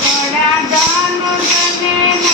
Para darnos la nena.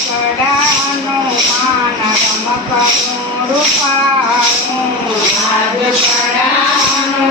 సడాను మానరమ కరుణుడు పాము సడాను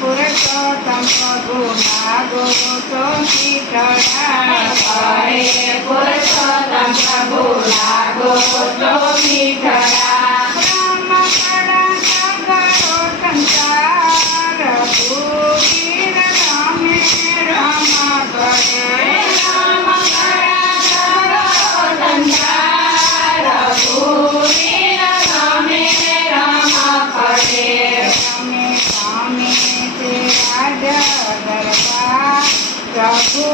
পুরুষোত্তম প্রভু লাগো তো পিতরা পুরুষোত্তম প্রভু লাগো তো পিতরা abraço.